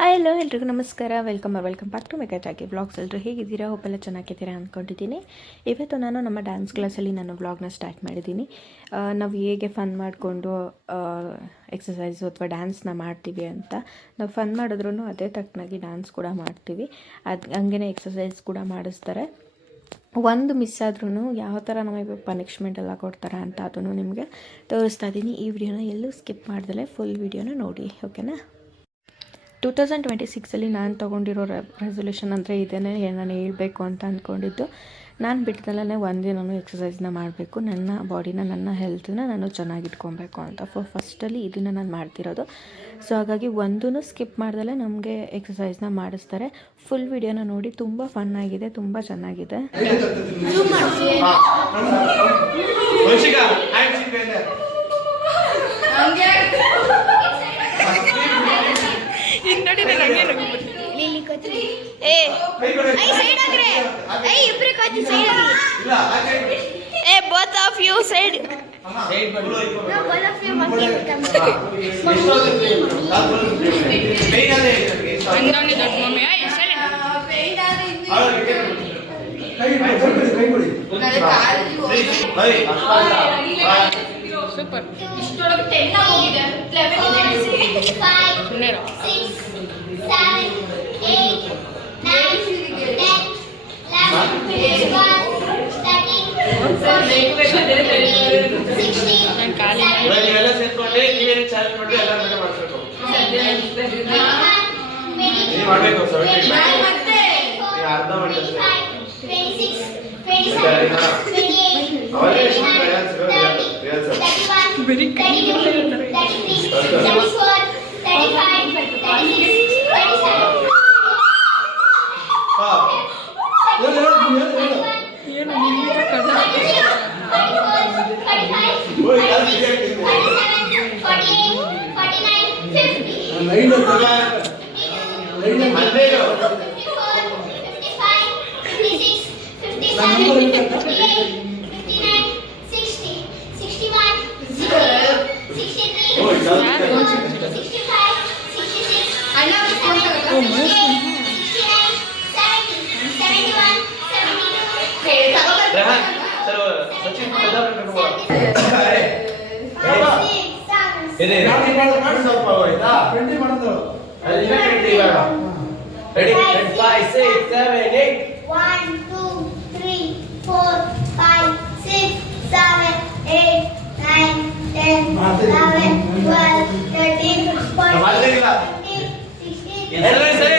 Hi hello ಎಲ್ರಿಗೂ ನಮಸ್ಕಾರ. Welcome back to mega jackie blogs. ಎಲ್ಲರೂ ಹೇಗಿದ್ದೀರಾ? ಹೋಪೆಲ್ಲ ಚೆನ್ನಾಗಿದ್ದೀರಾ ಅಂದ್ಕೊಂಡಿದ್ದೀನಿ. ಇವತ್ತು ನಾನು ನಮ್ಮ ಡ್ಯಾನ್ಸ್ ಕ್ಲಾಸಲ್ಲಿ ನಾನು ವ್ಲಾಗ್ನ ಸ್ಟಾರ್ಟ್ ಮಾಡಿದ್ದೀನಿ. ನಾವು ಹೇಗೆ ಫನ್ ಮಾಡಿಕೊಂಡು ಎಕ್ಸಸೈಸು ಅಥವಾ ಡ್ಯಾನ್ಸ್ನ ಮಾಡ್ತೀವಿ ಅಂತ. ನಾವು ಫನ್ ಮಾಡಿದ್ರೂ ಅದೇ ತಕ್ಕನಾಗಿ ಡ್ಯಾನ್ಸ್ ಕೂಡ ಮಾಡ್ತೀವಿ. ಹಂಗೇ ಎಕ್ಸಸೈಸ್ ಕೂಡ ಮಾಡಿಸ್ತಾರೆ. ಒಂದು ಮಿಸ್ ಆದ್ರೂ ಯಾವ ಥರ ನಮಗೆ ಪನಿಷ್ಮೆಂಟ್ ಎಲ್ಲ ಕೊಡ್ತಾರೆ ಅಂತ ಅದನ್ನು ನಿಮಗೆ ತೋರಿಸ್ತಾ ಇದ್ದೀನಿ. ಈ ವಿಡಿಯೋನ ಎಲ್ಲೂ ಸ್ಕಿಪ್ ಮಾಡ್ದಲೇ ಫುಲ್ ವಿಡಿಯೋನ ನೋಡಿ, ಓಕೆನಾ? 2026 ನಾನು ತೊಗೊಂಡಿರೋ ರೆಸೊಲ್ಯೂಷನ್ ಅಂದರೆ ಇದೇನೇ ನಾನು ಹೇಳಬೇಕು ಅಂತ ಅಂದ್ಕೊಂಡಿದ್ದು. ನಾನು ಬಿಟ್ಟದಲ್ಲೇ ಒಂದಿನೂ ಎಕ್ಸಸೈಸ್ನ ಮಾಡಬೇಕು, ನನ್ನ ಬಾಡಿನ ನನ್ನ ಹೆಲ್ತನ್ನ ನಾನು ಚೆನ್ನಾಗಿಟ್ಕೊಬೇಕು ಅಂತ. ಫಸ್ಟಲ್ಲಿ ಇದನ್ನು ನಾನು ಮಾಡ್ತಿರೋದು. ಸೊ ಹಾಗಾಗಿ ಒಂದೂ ಸ್ಕಿಪ್ ಮಾಡ್ದಲೇ ನಮಗೆ ಎಕ್ಸಸೈಸ್ನ ಮಾಡಿಸ್ತಾರೆ. ಫುಲ್ ವಿಡಿಯೋನ ನೋಡಿ, ತುಂಬ ಫನ್ ಆಗಿದೆ, ತುಂಬ ಚೆನ್ನಾಗಿದೆ. Both of you said. No, both of you monkey become. Andoni dot mommy. Hey, silent. Super. ಇಷ್ಟೊಳಗೆ 10 ಆಗಿದೆ. 11 5 6 7 8 9 10 11 Ready? 5, 6, 7, 8. 1, 2, 3, 4, 5, 6, 7, 8, 9, 10, 11, 12, 13, 14, 15, 16,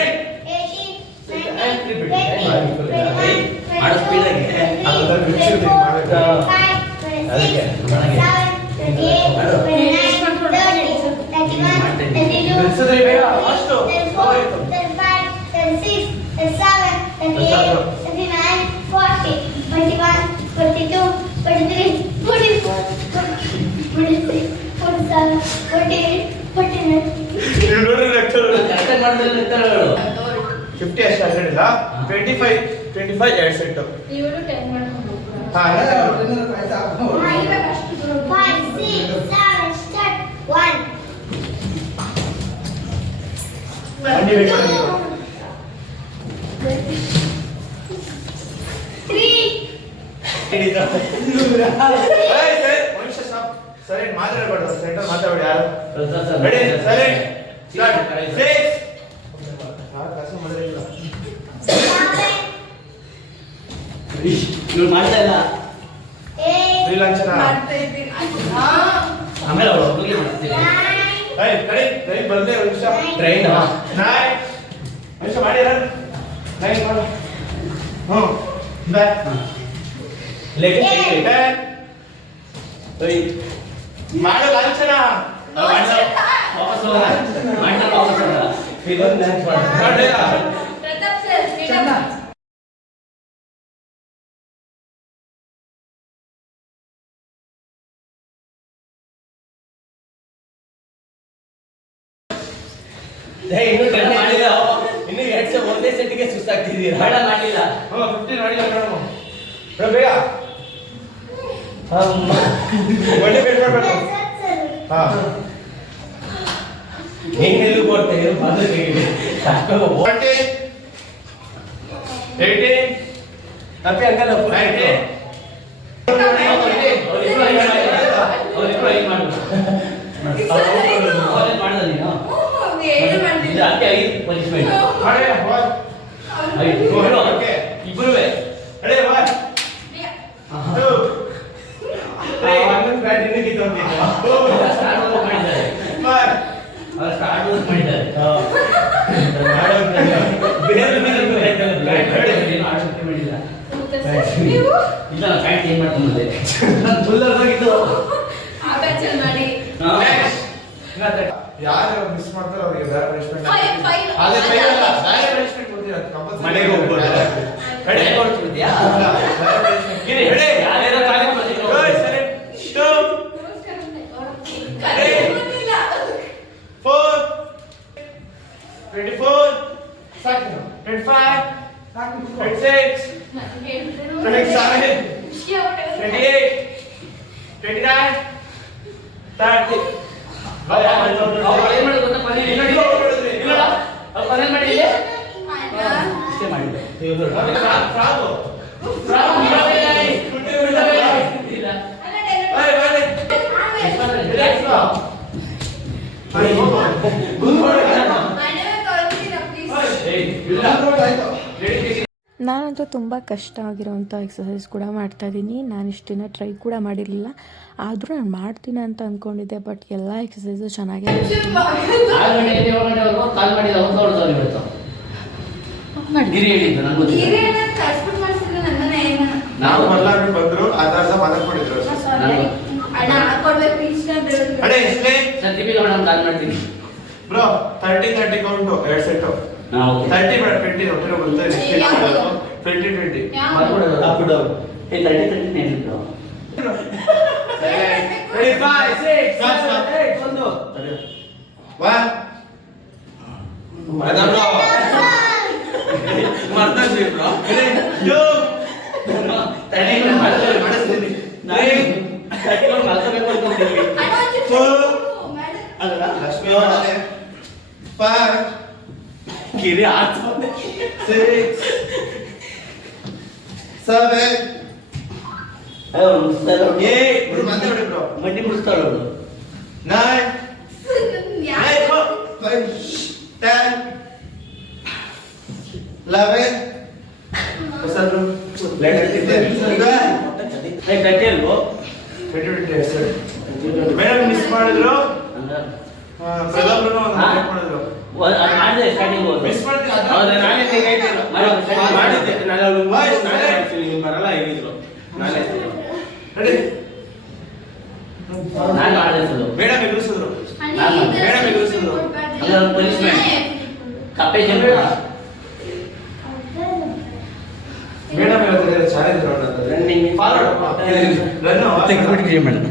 17, 18, 19, 20, 50 ಅಷ್ಟೇ ಆಗಿಲ್ಲ. 25 ಎರಡು ಸೆಟ್. ಇವರು 10 ಮಾಡ್ಕೊಂಡು ಹಾ 5 6 7 ಸ್ಟಾರ್ಟ್ 1 ಸರಿ ಮಾತಾಡಬಾರ್ದು, ಸೆಂಟರ್ ಮಾತಾಡಬೇಡಿ ಯಾರು. ರೆಡಿ ಸರಿ ಸ್ಟಾರ್ಟ್ 6 ಕಾಸು ಮಾಡಿಲ್ಲ ನೀವು ಮಾಡ್ತಾ ಇಲ್ಲ ಶ್ರೀಲಂಚನ ಮಾಡ್ತಾ ಇದ್ದೀನಿ. ಆಮೇಲೆ ಅವಳು ಹೋಗಿ ಮಾಡ್ತೀವಿ. ಏಯ್ ಕಡೆ ಕೈ ಬಂದೆ ಒಂದು ನಿಮಿಷ ಟ್ರೈನ್ 9 ನಿಮಿಷ ಮಾಡಿ ರನ್ 9 ಮಾಡು. ಬ್ಯಾಕ್ ಲೆಗ್ 10 ಓಯ್ ಮಾಡು ಲಾಂಚನ ವಾಪಸ್ ಹೋಗ ಮಾಡ್ತಾ ವಾಪಸ್ ಹೋಗ ಫಿಲಂ ಡ್ಯಾನ್ಸ್ ಮಾಡು ಪ್ರತಾಪ್ ಸರ್ ಚೆನ್ನ ಇನ್ನು 2 ಸೆಟ್ ಒಂದೇ ಸೆಟ್ಗೆ ಸುಸ್ತಾಗ್ತಿದ್ದೀರಾ? ಬೇಡ ಮಾಡಿಲ್ಲ 15 ಮಾಡಿಲ್ಲ ನೋಡು ಬೇಗ ಒಳ್ಳೆ ಬೇಡ ಮಾಡಬೇಕು. ಹಾ ಹೆಂಗೆಲ್ಲೂ ಕೊಡ್ತೇವೆ Tapi angkat lah. ಇಲ್ಲ ಪ್ಯಾಂಟ್ ಏನು ಮಾಡ್ಕೊಂಡ್ಬಂದೆ ನಾನು ಫುಲ್ಲಾಗಿತ್ತು ಯಾರು ಮಿಸ್ ಮಾಡ್ತಾರೋ ಅವರಿಗೆ ಬೇರೆ ಪನಿಷ್ಮೆಂಟ್ ಮನೆಗೆ ಹೋಗ್ಬೋದು ಕಡೆ ಕೊಡ್ತಿದ್ಯಾ ಯಾರ್ಯಾರೋ ಕಾಲೇಜ್ ನಾನಂತೂ ತುಂಬ ಕಷ್ಟ ಆಗಿರೋವಂಥ ಎಕ್ಸಸೈಸ್ ಕೂಡ ಮಾಡ್ತಾಯಿದ್ದೀನಿ. ನಾನು ಇಷ್ಟು ದಿನ ಟ್ರೈ ಕೂಡ ಮಾಡಿರಲಿಲ್ಲ, ಆದರೂ ನಾನು ಮಾಡ್ತೀನಿ ಅಂತ ಅಂದ್ಕೊಂಡಿದ್ದೆ. ಬಟ್ ಎಲ್ಲ ಎಕ್ಸಸೈಸು ಚೆನ್ನಾಗೇ ನಾವು ಮಲ್ಲಾಗಿ ಬಂದ್ರು ಅದರ್ಧ ಮಾತಾಡ್ಕೊಂಡಿದ್ರು ಬ್ರೋ 30 ಕೌಂಟು 2 ಸೆಟ್ 30 ಬೇಡ 20 ಒಟ್ಟಿಗೆ ಬರುತ್ತೆ 20 ಹಾಕ್ಬಿಡು 30 ಕಿರಿ 6 7 ಮಂಡಿ ಮುಡಿಸ್ತಾಳು 9 10 11 ಮೇಡಮ್ ಮಿಸ್ ಮಾಡಿದ್ರು ಮಿಸ್ ಬರಲ್ಲ ಹೇಗಿದ್ರು ಮೇಡಮ್ ಎದುರಿಸಿದ್ರು ಕಪ್ಪೆ ಮೇಡಮ್ ಹೇಳ್ತಿದ್ದಾರೆ ಚಾಲೆಂಜ್ ರನ್ನಿಂಗ್ ಮೇಡಮ್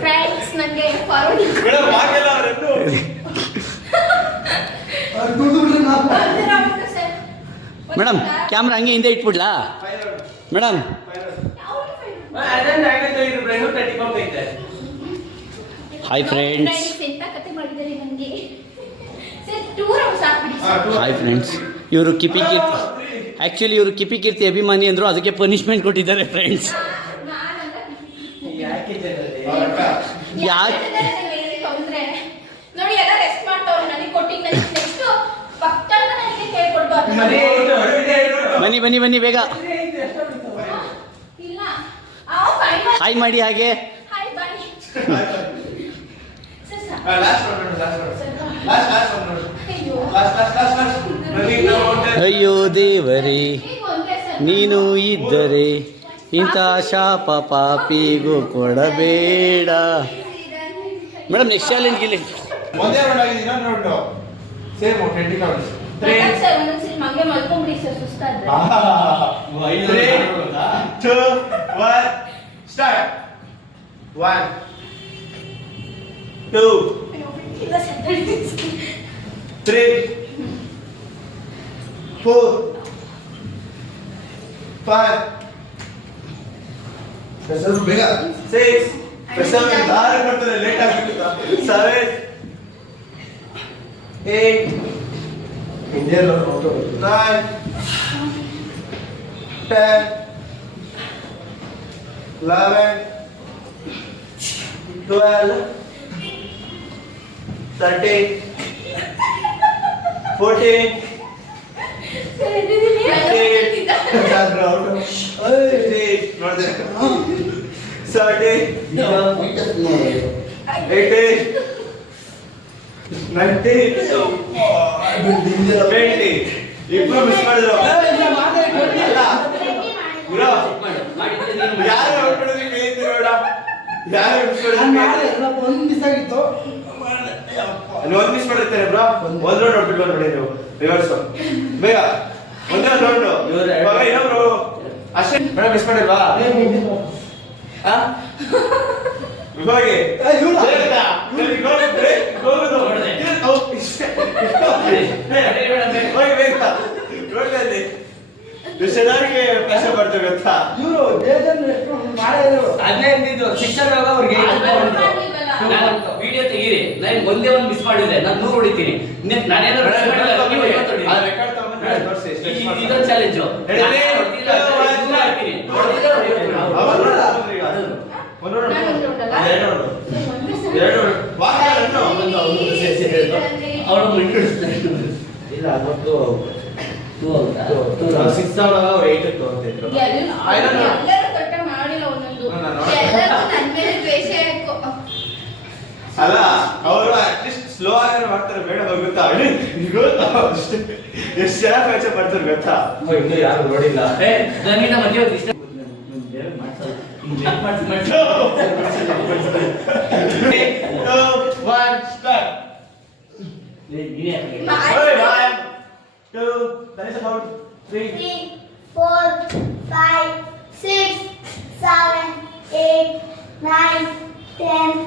ಫ್ರೆಂಡ್ಸ್ ನನಗೆ ಫಾರ್ವರ್ಡ್ ಮೇಡಮ್ ಹಾಗೆಲ್ಲ ರನ್ನು ಮೇಡಮ್ ಕ್ಯಾಮ್ರಾ ಹಂಗೆ ಹಿಂದೆ ಇಟ್ಬಿಡ್ಲಾ madam hi friends hi friends ಇವರು ಕಿಪಿ ಕೀರ್ತಿ ಆ್ಯಕ್ಚುಲಿ ಇವರು ಕಿಪಿ ಕೀರ್ತಿ ಅಭಿಮಾನಿ ಅಂದರು, ಅದಕ್ಕೆ ಪನಿಷ್ಮೆಂಟ್ ಕೊಟ್ಟಿದ್ದಾರೆ ಫ್ರೆಂಡ್ಸ್. ಯಾಕೆ ನೋಡಿ ಎಲ್ಲ ರೆಸ್ಟ್ ಮಾಡ್ತಾವ್ರು ನನಗೆ ಕೊಟ್ಟಿದ್ದು ನೆಕ್ಸ್ಟ್ ಪಕ್ಕದ ನನಗೆ ಕೇಳ್ಕೊಡ್ಬಾರ್ದು. ಬನ್ನಿ ಬನ್ನಿ ಬನ್ನಿ ಬೇಗ ಇಲ್ಲ ಹಾಯ್ ಮಾಡಿ ಹಾಗೆ ಹಾಯ್ ಬನ್ನಿ ಅಯ್ಯೋ ದೇವರೇ ನೀನು ಇದ್ದರೆ ಇಂಥ ಶಾಪ ಪಾಪಿಗೂ ಕೊಡಬೇಡ. ಮೇಡಮ್ ನೆಕ್ಸ್ಟ್ ಚಾಲೆಂಜ್ ಗಿಲ್ಲಿ ಒಂದೇ ರೌಂಡ್ ಆಗಿದೆ, ಇನ್ನೊಂದು ರೌಂಡ್ ಸೇಮ್ 20 ಕೌಂಟ್ಸ್. ಸರ್ ಒಂದೊಂದ್ಸರಿ ಮಂಗೆ ಮಲ್ಕೊಂಡ್ಬಿಡಿ ಸರ್ ಸುಸ್ತಾದ್ರೆ. 3 2 1 ಸ್ಟಾರ್ಟ್. 1 2 ಇಲ್ಲ ಸರ್ 3 4 5 ಪ್ರೆಸರ್ ಬೇಗ 6 ಪ್ರೆಸರ್ ದಾರ ಮಾಡ್ತಾರೆ ಲೇಟ್ ಆಗ್ಬಿಡುತ್ತಾ 7 8, 9, 10, 11, 12, 13, 14, 20 ಇಬ್ರು ಮಿಸ್ ಮಾಡಿದ್ರು ಯಾರು ಹೊರಡ್ಬಿಡೋದಕ್ಕೆ ಹೇಳ್ತೀವಿ ನೋಡ ಯಾರು ಒಂದು ಮಿಸ್ ಆಗಿತ್ತು ಒಂದ್ ಮಿಸ್ ಮಾಡಿರ್ತಾರೆ ಬ್ರೋ ಒಂದ್ ರೌಂಡ್ ಹೊರಡ್ಬಿಟ್ಟು ನೋಡಿ ನೀವು ರಿವರ್ಸ್ ಬೇಗ ಒಂದೇ ರೌಂಡ್ ಇವಾಗ ಇನ್ನೊಬ್ರು ಅಷ್ಟೇ ಮೇಡಮ್ ಮಿಸ್ ಮಾಡಿಲ್ವಾ ಇವಾಗ ಜನರಿಗೆ ಕಷ್ಟ ಪಡ್ತೇವೆ ಗೊತ್ತಾ ಇವರು ಮಾಡಿದ್ರು ಅದೇ ಅಂದಿದ್ದು ಶಿಕ್ಷಕ ಅವ್ರಿಗೆ ವಿಡಿಯೋ ತೆಗೀರಿ ನಾನು ಒಂದೇ ಒಂದು ಮಿಸ್ ಮಾಡಿದ್ರೆ ನಾನು 100 ಹೊಡಿತೀನಿ ನಾನೇನೋ ಇದೊಂದು ಚಾಲೆಂಜು ಅವಳು ಇಲ್ಲ ಅದೊಂದು 6 ಅವ್ರು 8 ತಗೊಂತಿದ್ರು ಎಲ್ಲರೂ ಕಟ್ಟ ಮಾಡಿಲ್ಲ ಒಂದೊಂದು ಎಲ್ಲರೂ ನನ್ನ ಮೇಲೆ ದ್ವೇಷ ಯಾಕೋ ಅಲ್ಲ ಅವರು ಅಟ್ಲೀಸ್ಟ್ ಸ್ಲೋ ಆಗಿ ಮಾಡ್ತಾರೆ ಬೇಡ ಗೊತ್ತಾ ಎಷ್ಟು ಜನ ಪರೀಕ್ಷೆ ಮಾಡ್ತಾರೆ ಗೊತ್ತಾ ಇನ್ನು ಯಾರು ನೋಡಿಲ್ಲ ನನಗಿಂತ ಮಧ್ಯೆ ಇಷ್ಟ One, two, that is about 3, 4, 5, 6, 7, 8, 9, 10,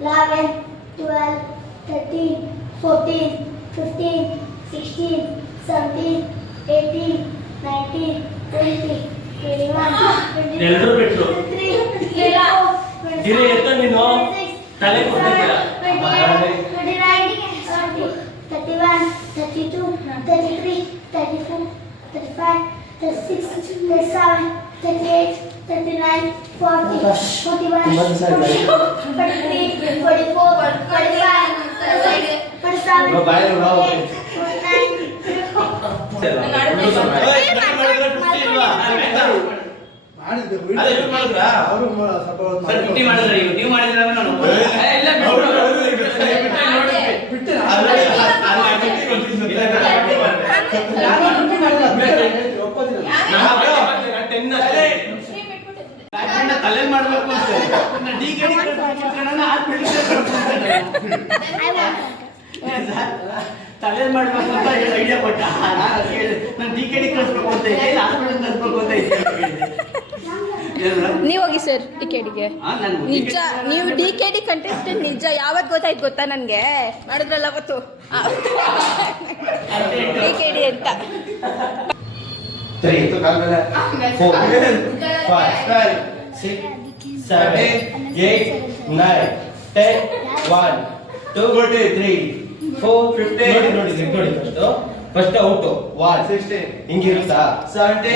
11, 12, 13, 14, 15, 16, 17, 18, 19, 20, 21, ಎಲ್ಲರೂ ಬಿಟ್ರು. 23, 24, ಗಿರಿ ಎತ್ತ ನೀನು 26, ತಲೆ ಕೊಟ್ಟಿದ್ದೀರ 28, 29, 30, 31, 32, 33, 34, 35, 36, 37, 38, 39, 40, 41, 42, 43, 44, 45, 46, 47, 48, 49, ಮಾಡಿದ್ದೆ ಅದೇ ಇವ್ರು ಮಾಡಿದ್ರಾ? ಅವರು ಸ್ವಲ್ಪ ಹೊತ್ತು ಸರ್ 50 ಮಾಡಿದ್ರೆ ನೀವು ಮಾಡಿದ್ರೆ ನಾನು ಇಲ್ಲ ಬಿಟ್ಟೆ ತಲೆ ಮಾಡ್ಬೇಕು ತಲೆ ಮಾಡ್ಬೇಕು ಅಂತ ಐಡಿಯಾ ಕೊಟ್ಟ ನಾನು ಡಿ ಕೆ ಡಿ ಕಳಿಸ್ಬೇಕು ಅಂತ ಇದ್ದೆ ಹಾಸ್ಪಿಟಲ್ ಕಳಿಸ್ಬೇಕು ಅಂತ ಇದ್ದೆ ನೀವು ಹೋಗಿ ಸರ್ ಡಿ ಕೆ ಡಿಗೆ ನಿಜ ನೀವು ಡಿ ಕೆ ಡಿ ಕಂಟೆಸ್ಟೆಂಟ್ ನಿಜ ಯಾವತ್ತು ಗೊತ್ತಾಯ್ತು ಗೊತ್ತಾ ನನಗೆ ಮಾಡಿದ್ರಲ್ಲ ಅವತ್ತು ಡಿ ಕೆ ಡಿ ಅಂತ 3, 4, 5, 6, 7, 8, 9, 10, 1, 2, 3, 4, 15, ನೋಡಿ ಫಸ್ಟ್ ಔಟ್ 1, 16 ಹಿಂಗಿರುತ್ತಾ 17,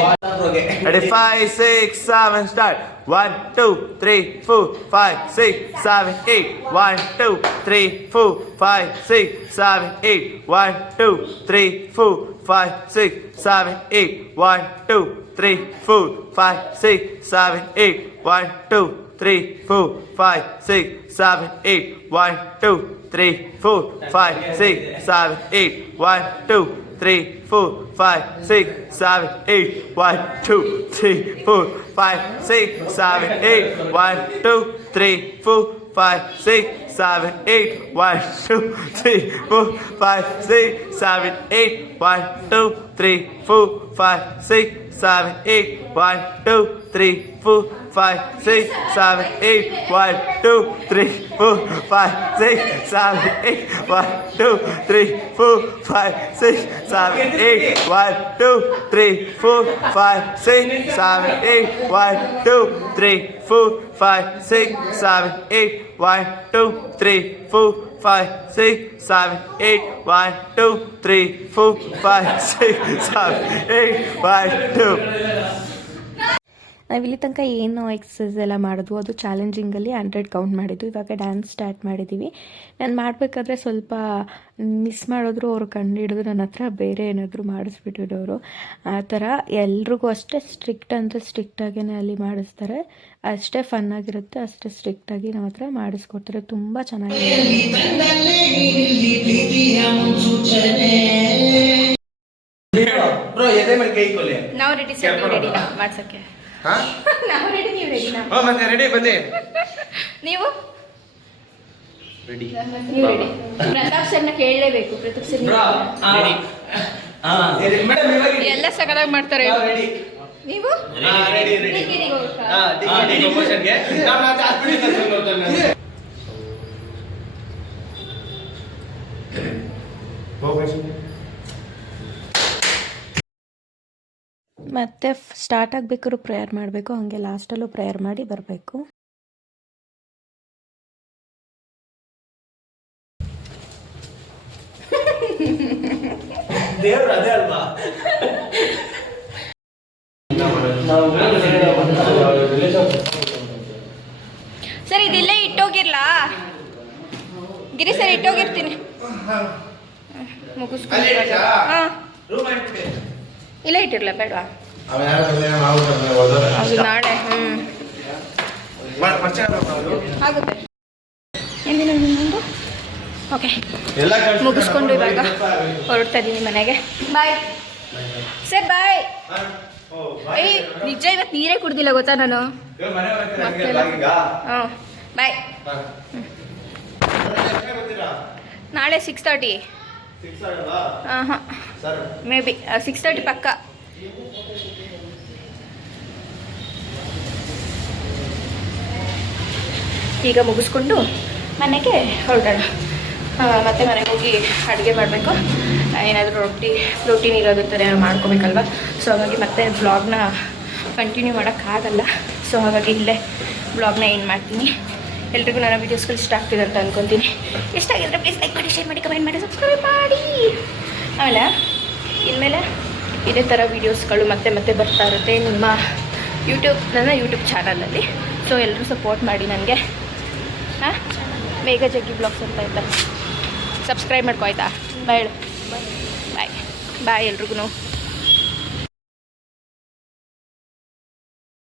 5, 6, 7 ಸ್ಟಾರ್ಟ್ 1, 2, 3, 4, 5, 6, 7, 8, 1, 2, 3, 4, 5, 6, 7, 8, 1, 2, 3, 4, 5, 6, 7, 8, 1, 2, 3, 4, 5, 6, 7, 8, 1, 2, 3, 4, 5, 6, 7, 8, 1, 2, 3, 4, 5, 6, 7, 8, 1, 2, 3, 4, 5, 6, 7, 8, 1, 2, 3, 4, 5, 6, 7, 8, 1, 2, 3, 4, 5, 6, 7, 8, 1, 2, 3, 4, 5, 6, 7, 8, 1, 2, 3, 4, 5, 6, 7, 8, 1, 2, 3, 4, 5, 6, 7, 8, 1, 2, 3, 4, 5, 6, 7, 8, 1, 2, 3, 4, 5, 6, 7, 8, 1, 2, 3, 4, 5, 6, 7, 8, 1, 2, 3, 4, 5, 6, 7, 8, 1, 2, 3, 4, 5, 6, 7, 8, 1, 2, 3, 4, 5, 6, 7, 8, 1, 2. ನಾವಿಲ್ಲಿ ತನಕ ಏನು ಎಕ್ಸಸೈಸ್ ಎಲ್ಲ ಮಾಡಿದ್ವು ಅದು ಚಾಲೆಂಜಿಂಗಲ್ಲಿ 100 ಕೌಂಟ್ ಮಾಡಿದ್ದು. ಇವಾಗ ಡ್ಯಾನ್ಸ್ ಸ್ಟಾರ್ಟ್ ಮಾಡಿದ್ದೀವಿ. ನಾನು ಮಾಡಬೇಕಾದ್ರೆ ಸ್ವಲ್ಪ ಮಿಸ್ ಮಾಡಿದ್ರು ಅವ್ರು ಕಂಡು ಹಿಡಿದು ನನ್ನ ಹತ್ರ ಬೇರೆ ಏನಾದರೂ ಮಾಡಿಸ್ಬಿಟ್ಟಿರೋರು. ಆ ಥರ ಎಲ್ರಿಗೂ ಅಷ್ಟೇ ಸ್ಟ್ರಿಕ್ಟಾಗೇ ಅಲ್ಲಿ ಮಾಡಿಸ್ತಾರೆ. ಅಷ್ಟೇ ಫನ್ನಾಗಿರುತ್ತೆ, ಅಷ್ಟೇ ಸ್ಟ್ರಿಕ್ಟಾಗಿ ನಮ್ಮ ಹತ್ರ ಮಾಡಿಸ್ಕೊಡ್ತಾರೆ. ತುಂಬ ಚೆನ್ನಾಗಿದೆ. ಬ್ರೋ ಎದೆ ಮೇಲೆ ಕೈ ಕೊಲೆ. ನಾವು ರೆಡಿ ಸರ್, ರೆಡಿ ಮಾಡ್ಸೋಕ್ಕೆ. ನಾವು ರೆಡಿ, ನೀವು ರೆಡಿನಾ? ಮತ್ತೆ ರೆಡಿ ಬನ್ನಿ. ನೀವು ರೆಡಿ. ನೀವು ರೆಡಿ? ಪ್ರತಾಪ್ ಸರ್ನ ಕೇಳಲೇಬೇಕು. ಪ್ರತಾಪ್ ಸರ್ ಮೇಡಮ್ ಇವಾಗ ಎಲ್ಲ ಸಗದಾಗಿ ಮಾಡ್ತಾರೆ. ರೆಡಿ. ನೀವು ರೆಡಿ ಟಿಕೆಟಿಗೆ ಹೋಗ್ಬೇಕಾ? ಡಿಕೋಷನ್ಗೆ ನಾನು ಹಾಸ್ಪಿಟಲ್ ಕರ್ಕೊಂಡು ಹೋಗ್ತಾನೆ. ಮತ್ತೆ ಸ್ಟಾರ್ಟ್ ಆಗಬೇಕಾದ್ರೂ ಪ್ರೇಯರ್ ಮಾಡಬೇಕು, ಹಾಗೆ ಲಾಸ್ಟಲ್ಲೂ ಪ್ರೇಯರ್ ಮಾಡಿ ಬರಬೇಕು. ದೇವ್ರು ಅದೇ ಅಲ್ವಾ? ಸರ್ ಇದಿಲ್ಲೇ ಇಟ್ಟೋಗಿರ್ಲಾ? ಗಿರಿ ಸರ್ ಇಟ್ಟೋಗಿರ್ತೀನಿ. ಮುಗಿಸ್ಕೊಂಡು ಹಾಂ, ಇಲ್ಲೇ ಇಟ್ಟಿರಲ್ಲ ಬೇಡವಾ? ಅದು ನಾಳೆ ಆಗುತ್ತೆ. ಎಂದಿನ ಇನ್ನೊಂದು ಓಕೆ ಮುಗಿಸ್ಕೊಂಡು ಇವಾಗ ಹೊರಡ್ತಾ ಇದ್ದೀನಿ ಮನೆಗೆ. ಬಾಯ್ ಸರ್, ಬಾಯ್. ಏಯ್ ನಿಜ ಇವತ್ತು ನೀರೇ ಕುಡ್ದಿಲ್ಲ ಗೊತ್ತಾ ನಾನು. ಹಾಂ ಬಾಯ್. ನಾಳೆ 6:30. ಹಾಂ ಮೇ ಬಿ 6:30 ಪಕ್ಕ. ಈಗ ಮುಗಿಸ್ಕೊಂಡು ಮನೆಗೆ ಹೊರಡೋಣ. ಮತ್ತು ಮನೆಗೆ ಹೋಗಿ ಅಡುಗೆ ಮಾಡಬೇಕು. ಏನಾದರೂ ಪ್ರೋಟೀನ್ ಇರೋದು ಥರ ಮಾಡ್ಕೋಬೇಕಲ್ವ. ಸೊ ಹಾಗಾಗಿ ಮತ್ತೆ ವ್ಲಾಗ್ನ ಕಂಟಿನ್ಯೂ ಮಾಡೋಕ್ಕಾಗಲ್ಲ. ಸೊ ಹಾಗಾಗಿ ಇಲ್ಲೇ ವ್ಲಾಗ್ನ ಏನು ಮಾಡ್ತೀನಿ. ಎಲ್ರಿಗೂ ನನ್ನ ವೀಡಿಯೋಸ್ಗಳು ಇಷ್ಟ ಆಗ್ತಿದೆ ಅಂತ ಅಂದ್ಕೊತೀನಿ. ಇಷ್ಟ ಆಗಿದ್ರೆ ಪ್ಲೀಸ್ ಲೈಕ್ ಮಾಡಿ, ಶೇರ್ ಮಾಡಿ, ಕಮೆಂಟ್ ಮಾಡಿ, ಸಬ್ಸ್ಕ್ರೈಬ್ ಮಾಡಿ. ಆಮೇಲೆ ಇನ್ಮೇಲೆ ಇದೇ ಥರ ವೀಡಿಯೋಸ್ಗಳು ಮತ್ತೆ ಬರ್ತಾ ಇರುತ್ತೆ ನಿಮ್ಮ ನನ್ನ ಯೂಟ್ಯೂಬ್ ಚಾನಲಲ್ಲಿ. ಸೊ ಎಲ್ಲರೂ ಸಪೋರ್ಟ್ ಮಾಡಿ ನನಗೆ. ಹಾಂ, ಬೇಗ ಜಗ್ಗಿ ಬ್ಲಾಗ್ಸ್ ಅಂತ ಆಯ್ತಾ, ಸಬ್ಸ್ಕ್ರೈಬ್ ಮಾಡ್ಕೋ ಆಯಿತಾ? ಬಾಯ್ ಬಾಯ್ ಬಾಯ್ ಎಲ್ರಿಗೂ.